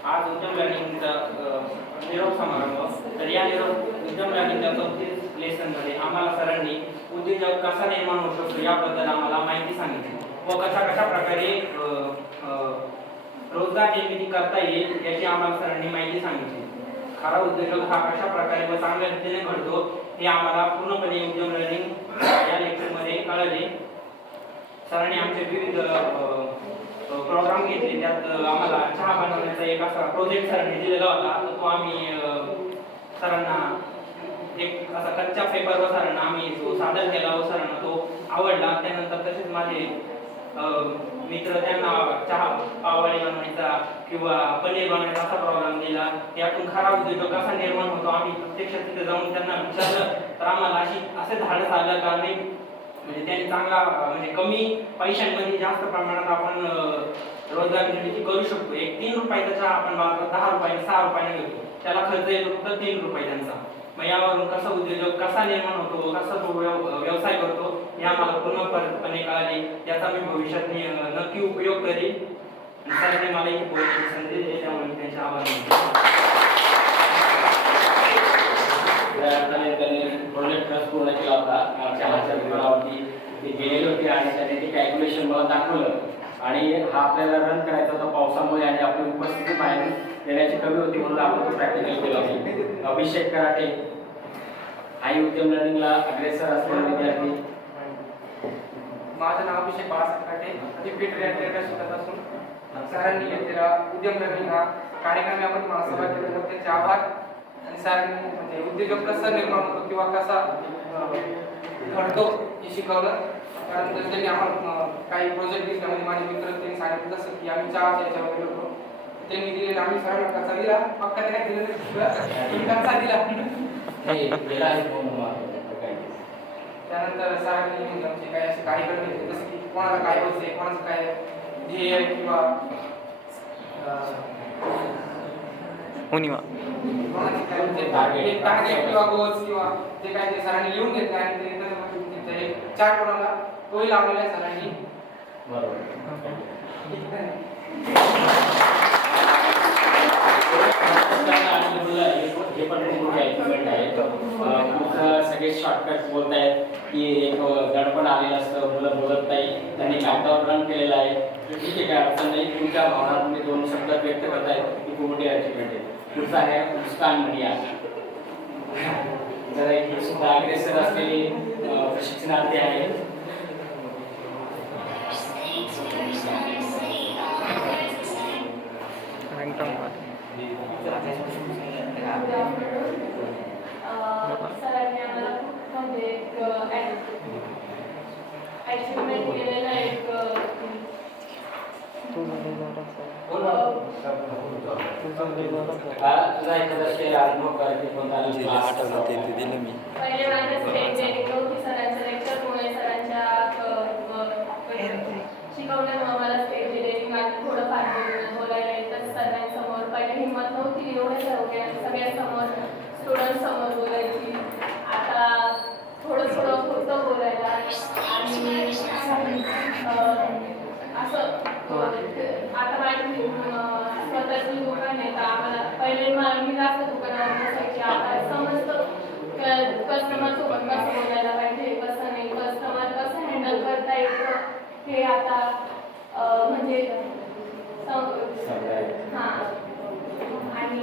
आज उद्यम लर्निंगचा निरोप समारंभ. तर या उद्यम लर्निंगच्या 34 लेसनमध्ये आम्हाला सरांनी उद्योजक कसा निर्माण होऊ शकतो याबद्दल आम्हाला माहिती सांगितली व कशा प्रकारे रोजगार निर्मिती करता येईल याची आम्हाला सरांनी माहिती सांगितली. खरा उद्योजक हा कशा प्रकारे व चांगल्या रीतीने घडतो हे आम्हाला पूर्णपणे उद्यम लर्निंग या लेक्चरमध्ये कळले. सरांनी आमचे विविध प्रोग्राम घेतले. त्यात आम्हाला चहा बनवण्याचा एक असा प्रोजेक्ट सरांनी दिलेला होता. तो आम्ही सरांना एक असा कच्च्या पेपरवर सरांना आम्ही तो सादर केला व सरांना तो आवडला. त्यानंतर तसेच माझे मित्र त्यांना चहा पावभाजी बनवायचा किंवा पनीर बनवायचा असा प्रोग्राम दिला. त्यातून खरा उद्योजक कसा निर्माण होतो आम्ही प्रत्यक्ष तिथे जाऊन त्यांना विचारलं तर आम्हाला असे धाडस आलं का नाही म्हणजे त्यांनी चांगला म्हणजे कमी पैशांमध्ये जास्त प्रमाणात आपण रोजगार निर्मिती करू शकतो. एक 3 रुपयाचा चहा आपण बाजारात 10 रुपयाने 6 रुपयाने घेतो, त्याला खर्च येतो फक्त 3 रुपये त्यांचा. मग यावरून कसा उद्योजक कसा निर्माण होतो, कसा तो व्यवसाय करतो हे आम्हाला पूर्णपणे कळाले. याचा मी भविष्यात नक्की उपयोग करेन. सरांनी मला ही बोलण्याची संधी दिली त्यामुळे मी त्यांचे आभार मानतो. प्रोजेक्ट ट्रस्ट पूर्ण केला होता. चहाच्या विभागावरती ते गेलेले होते आणि त्याने ते कॅल्क्युलेशन मला दाखवलं आणि हा आपल्याला रन करायचा होता पावसामुळे आणि आपली उपस्थिती बाहेर देण्याची कमी होती म्हणून आपण तो प्रॅक्टिकल केला होता. अभिषेक कराटे आई उद्यम लर्निंगला अग्रेसर असलेला विद्यार्थी. माझं नाव अभिषेक बाळासाहेब कराटे, डिप्युटी डायरेक्टर शिकत असून सरांनी घेतलेला उद्यम लर्निंग हा कार्यक्रम यामध्ये मला सहभागी केल्याबद्दल त्यांचे आभार. आणि सरांनी म्हणजे उद्योजक कसा निर्माण होतो किंवा कसा घडतो हे शिकवलं. त्यानंतर त्यांनी आम्हाला काही प्रोजेक्ट दिल्यामध्ये माझे मित्र त्यांनी सांगितलं जसं की आम्ही चहाच्या याच्यामध्ये होतो त्यांनी दिलेला आम्ही सरांना कसा दिला पक्का ते काय दिलं कसा दिला. त्यानंतर सरांनी म्हणजे काही असे कार्यक्रम घेतले जसं की कोणाला काय होते कोणाचं काय ध्येय किंवा कोणाचे काय म्हणजे टार्गेट किंवा गोल्स किंवा जे काय ते सरांनी लिहून घेतले आणि ते त्याच्यामध्ये एक चार्ट बनवला तोही लावलेला आहे सरांनी. हे पण मोठे अचिव्हमेंट आहे. सगळे शॉर्टकट बोलत आहेत की एक दडपण आलेलं असतं, मुलं बोलत नाही, त्यांनी कागदावर रन केलेलं आहे. ठीक आहे, काय अडचण नाही. तुमच्या भावना तुम्ही 2 शब्द व्यक्त करतायत ही खूप मोठी अचिव्हमेंट आहे. पुढचा आहे मुस्कान मनिया. जरा एक सुद्धा अग्रेसर असलेली प्रशिक्षणार्थी आहे. सरांनी आम्हाला म्हणजे अचिव्हमेंट केलेला एक तुझा एखादा शेअर अनुभव करायचे कोणता पहिले माझ्या स्टेज डेअरिंग होती सरांच्या लेक्चरमुळे सरांच्या शिकवल्यामुळे मला स्टेज डेअरिंग आणि थोडंफार बोलायला येतं सगळ्यांसमोर. पहिले हिंमत नव्हती एवढे सगळ्यांसमोर स्टुडंट समोर बोलायची. आता थोडं होतं बोलायला आणि असं आता माझी स्वतःची दुकान आहे तर आम्हाला पहिले मी जास्त दुकानावर बसायची. आता समजतं कस्टमर सोबत कसं बोलायला पाहिजे कसं नाही, कस्टमर कसं हँडल करता येतं हे आता म्हणजे हां आणि